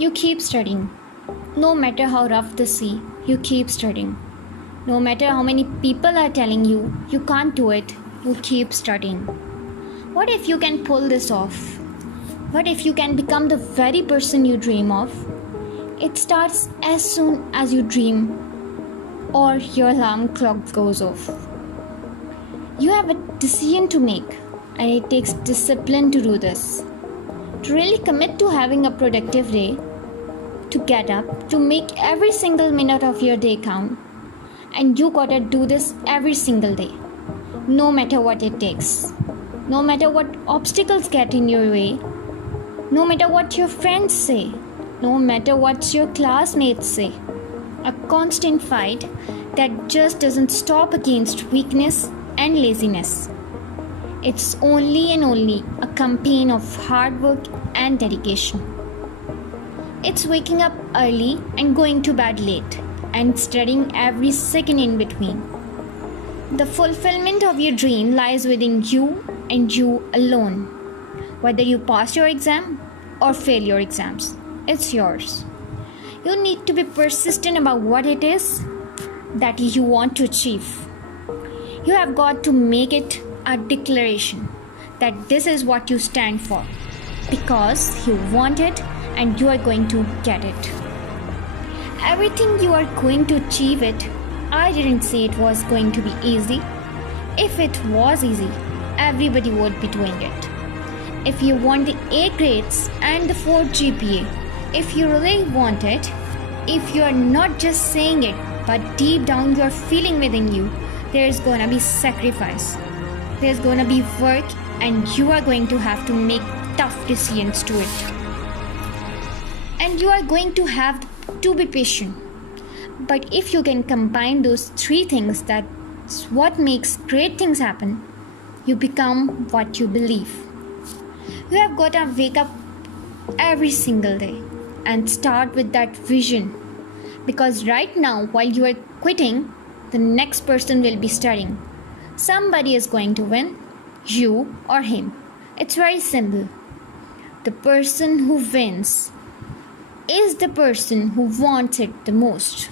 You keep studying. No matter how rough the sea, you keep studying. No matter how many people are telling you you can't do it, you keep studying. What if you can pull this off? What if you can become the very person you dream of? It starts as soon as you dream or your alarm clock goes off. You have a decision to make, and it takes discipline to do this. To really commit to having a productive day, to get up, to make every single minute of your day count. And you gotta do this every single day, no matter what it takes. No matter what obstacles get in your way, no matter what your friends say, no matter what your classmates say. A constant fight that just doesn't stop against weakness and laziness. It's only and only a campaign of hard work and dedication. It's waking up early and going to bed late and studying every second in between. The fulfillment of your dream lies within you and you alone. Whether you pass your exam or fail your exams, it's yours. You need to be persistent about what it is that you want to achieve. You have got to make it a declaration that this is what you stand for because you want it and you are going to get it. Everything you are going to achieve it. I didn't say it was going to be easy. If it was easy, everybody would be doing it. If you want the A grades and the 4 GPA, if you really want it, if you are not just saying it, but deep down you are feeling within you, there's gonna be sacrifice. There's gonna be work and you are going to have to make tough decisions to it. And you are going to have to be patient. But if you can combine those 3 things, that's what makes great things happen. You become what you believe. You have got to wake up every single day and start with that vision. Because right now, while you are quitting, the next person will be studying. Somebody is going to win, you or him. It's very simple. The person who wins is the person who wants it the most.